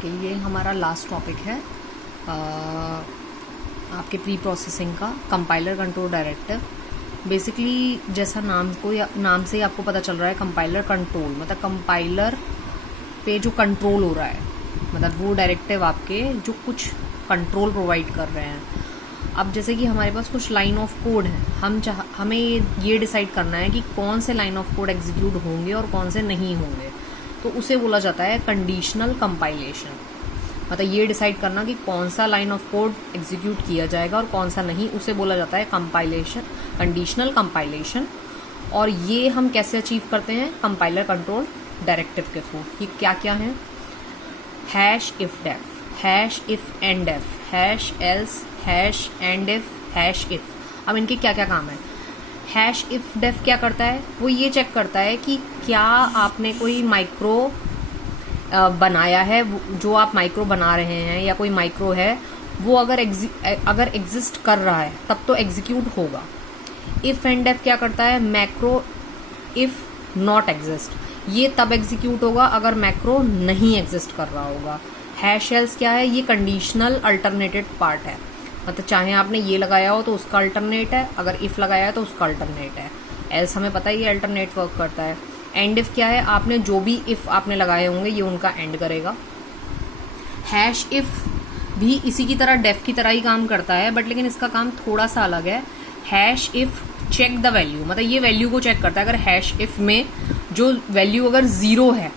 कि ये हमारा लास्ट टॉपिक है आपके प्री प्रोसेसिंग का, कंपाइलर कंट्रोल डायरेक्टिव। बेसिकली जैसा नाम से ही आपको पता चल रहा है, कंपाइलर कंट्रोल मतलब कंपाइलर पे जो कंट्रोल हो रहा है, मतलब वो डायरेक्टिव आपके जो कुछ कंट्रोल प्रोवाइड कर रहे हैं। अब जैसे कि हमारे पास कुछ लाइन ऑफ कोड है, हमें ये डिसाइड करना है कि कौन से लाइन ऑफ कोड एग्जीक्यूट होंगे और कौन से नहीं होंगे, तो उसे बोला जाता है कंडीशनल कंपाइलेशन। मतलब ये डिसाइड करना कि कौन सा लाइन ऑफ कोड एग्जीक्यूट किया जाएगा और कौन सा नहीं, उसे बोला जाता है कंपाइलेशन, कंडीशनल कंपाइलेशन। और ये हम कैसे अचीव करते हैं? कंपाइलर कंट्रोल डायरेक्टिव के थ्रू। ये क्या क्या है? Hash if def, hash if end def, hash else, hash end if, hash if. अब इनके क्या क्या काम है? हैश इफ डेफ क्या करता है? वो ये चेक करता है कि क्या आपने कोई माइक्रो बनाया है, जो आप माइक्रो बना रहे हैं या कोई माइक्रो है वो अगर एग्जिस्ट कर रहा है तब तो एग्जीक्यूट होगा। इफ एंड डेफ क्या करता है? मैक्रो इफ नॉट एग्जिस्ट, ये तब एग्जीक्यूट होगा अगर मैक्रो नहीं एग्जिस्ट कर रहा होगा। हैश एल्स क्या है? ये कंडीशनल अल्टरनेटेड पार्ट है, मतलब चाहे आपने ये लगाया हो तो उसका अल्टरनेट है, अगर इफ लगाया है तो उसका अल्टरनेट है। एल्स हमें पता है ये अल्टरनेट वर्क करता है। एंड इफ क्या है? आपने जो भी इफ आपने लगाए होंगे ये उनका एंड करेगा। हैश इफ भी इसी की तरह डेफ की तरह ही काम करता है, बट लेकिन इसका काम थोड़ा सा अलग है। Hash if check the value, मतलब ये वैल्यू को चेक करता है। अगर हैश इफ में जो वैल्यू अगर 0 है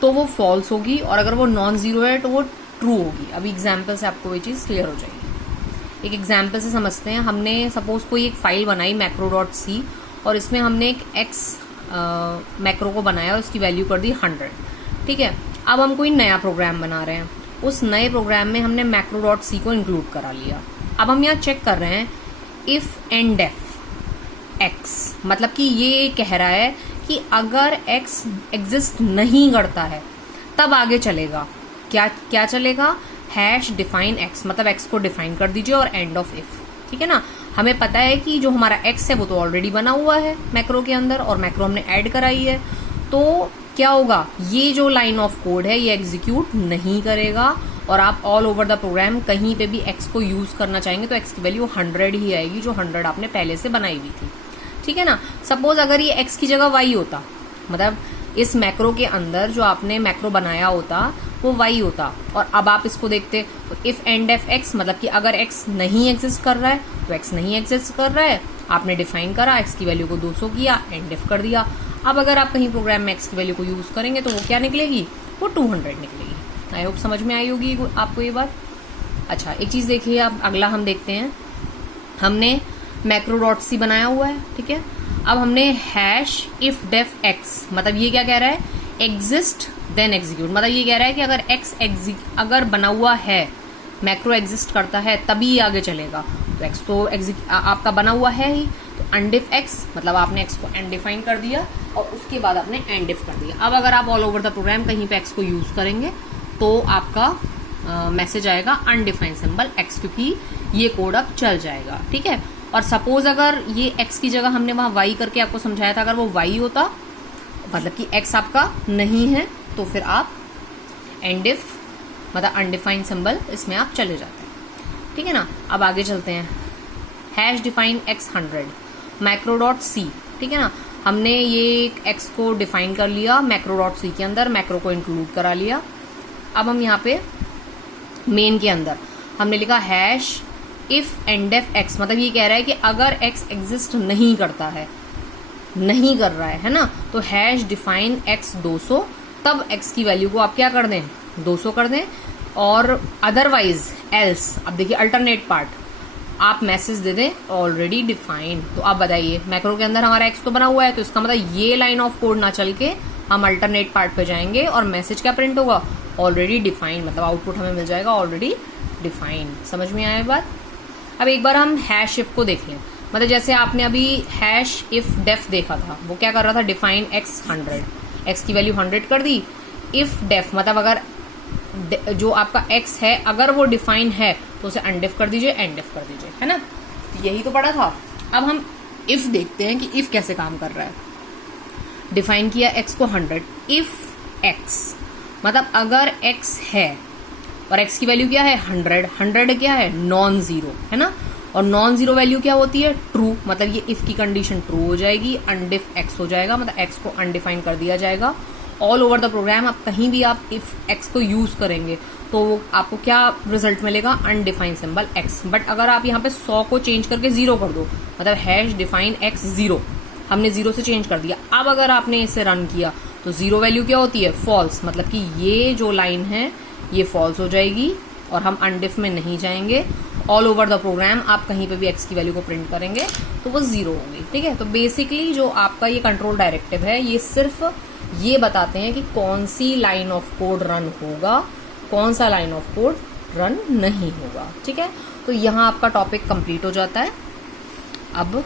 तो वो फॉल्स होगी, और अगर वो नॉन जीरो है तो वो ट्रू होगी। अभी एग्जाम्पल से आपको ये चीज़ क्लियर हो जाएगी। एक एग्जाम्पल से समझते हैं। हमने सपोज कोई एक फाइल बनाई macro.c, और इसमें हमने एक x मैक्रो को बनाया और उसकी वैल्यू कर दी 100। ठीक है, अब हम कोई नया प्रोग्राम बना रहे हैं, उस नए प्रोग्राम में हमने macro.c को इंक्लूड करा लिया। अब हम यहाँ चेक कर रहे हैं इफ एंड डेफ x, मतलब कि ये कह रहा है कि अगर x एग्जिस्ट नहीं करता है तब आगे चलेगा। क्या चलेगा? हैश डिफाइन x, मतलब x को डिफाइन कर दीजिए और एंड ऑफ इफ। ठीक है ना, हमें पता है कि जो हमारा x है वो तो ऑलरेडी बना हुआ है मैक्रो के अंदर, और मैक्रो हमने ऐड कराई है, तो क्या होगा? ये जो लाइन ऑफ कोड है ये एग्जीक्यूट नहीं करेगा, और आप ऑल ओवर द प्रोग्राम कहीं पे भी x को यूज करना चाहेंगे तो x की वैल्यू 100 ही आएगी, जो 100 आपने पहले से बनाई हुई थी। ठीक है ना, सपोज अगर ये x की जगह y होता, मतलब इस मैक्रो के अंदर जो आपने मैक्रो बनाया होता वो y होता, और अब आप इसको देखते तो इफ एंड एफ x, मतलब कि अगर x नहीं एग्जिस्ट कर रहा है तो x नहीं एग्जिस्ट कर रहा है, आपने डिफाइन करा, x की वैल्यू को 200 किया, एंड इफ कर दिया। अब अगर आप कहीं प्रोग्राम में x की वैल्यू को यूज करेंगे तो वो क्या निकलेगी? वो 200 निकलेगी। आई होप समझ में आई होगी आपको ये बात। अच्छा, एक चीज देखिए, अब अगला हम देखते हैं। हमने macro.c बनाया हुआ है, ठीक है। अब हमने हैश इफ डेफ x, मतलब ये क्या कह रहा है? एग्जिस्ट देन एग्जीक्यूट, मतलब ये कह रहा है कि अगर x अगर बना हुआ है, मैक्रो एग्जिस्ट करता है तभी ये आगे चलेगा। तो x तो आपका बना हुआ है ही, तो अनडिफ x, मतलब आपने x को अनडिफाइन कर दिया और उसके बाद आपने एंडिफ कर दिया। अब अगर आप ऑल ओवर द प्रोग्राम कहीं पे x को यूज करेंगे तो आपका मैसेज आएगा अनडिफाइन सिंबल x, क्योंकि ये कोड अब चल जाएगा। ठीक है, और सपोज अगर ये x की जगह हमने वहां y करके आपको समझाया था, अगर वो y होता, मतलब कि x आपका नहीं है, तो फिर आप एंड इफ, मतलब अनडिफाइंड सिंबल, इसमें आप चले जाते हैं। ठीक है ना, अब आगे चलते हैं। हैश डिफाइन x 100 macro.c, ठीक है ना, हमने ये x को डिफाइन कर लिया macro.c के अंदर, मैक्रो को इंक्लूड करा लिया। अब हम यहाँ पे मेन के अंदर हमने लिखा hash if end def x, मतलब ये कह रहा है कि अगर x एग्जिस्ट नहीं करता है, नहीं कर रहा है ना, तो हैश डिफाइन x 200, तब x की वैल्यू को आप क्या कर दें? 200 कर दें, और अदरवाइज एल्स, अब देखिए अल्टरनेट पार्ट, आप मैसेज दे दें ऑलरेडी डिफाइंड। तो आप बताइए, मैक्रो के अंदर हमारा x तो बना हुआ है, तो इसका मतलब ये लाइन ऑफ कोड ना चल के हम अल्टरनेट पार्ट पे जाएंगे और मैसेज क्या प्रिंट होगा? ऑलरेडी डिफाइंड, मतलब आउटपुट हमें मिल जाएगा ऑलरेडी डिफाइंड। समझ में आया बात? अब एक बार हम हैश इफ को देख लें, मतलब जैसे आपने अभी हैश इफ डेफ देखा था, वो क्या कर रहा था? डिफाइन x 100, x की वैल्यू 100 कर दी। इफ डेफ, मतलब अगर जो आपका x है अगर वो डिफाइन है तो उसे अनडिफ कर दीजिए, एंडिफ कर दीजिए, है ना, यही तो पड़ा था। अब हम इफ देखते हैं कि इफ कैसे काम कर रहा है। डिफाइन किया x को 100, इफ x, मतलब अगर x है और x की वैल्यू क्या है 100, 100 क्या है नॉन जीरो है ना, और नॉन जीरो वैल्यू क्या होती है ट्रू, मतलब ये इफ की कंडीशन ट्रू हो जाएगी, अनडिफ x हो जाएगा, मतलब x को अनडिफाइन कर दिया जाएगा। ऑल ओवर द प्रोग्राम आप कहीं भी आप इफ x को यूज करेंगे तो आपको क्या रिजल्ट मिलेगा अनडिफाइन सिंबल x। बट अगर आप यहाँ पे 100 को चेंज करके 0 कर दो, मतलब हैश डिफाइन x 0, हमने 0 से चेंज कर दिया। अब अगर आपने इसे रन किया तो 0 वैल्यू क्या होती है फॉल्स, मतलब कि ये जो लाइन है ये फॉल्स हो जाएगी और हम अनडिफ में नहीं जाएंगे। ऑल ओवर द प्रोग्राम आप कहीं पे भी x की वैल्यू को प्रिंट करेंगे तो वो 0 होगी। ठीक है, तो बेसिकली जो आपका ये कंट्रोल डायरेक्टिव है ये सिर्फ ये बताते हैं कि कौन सी लाइन ऑफ कोड रन होगा, कौन सा लाइन ऑफ कोड रन नहीं होगा। ठीक है, तो यहाँ आपका टॉपिक कंप्लीट हो जाता है। अब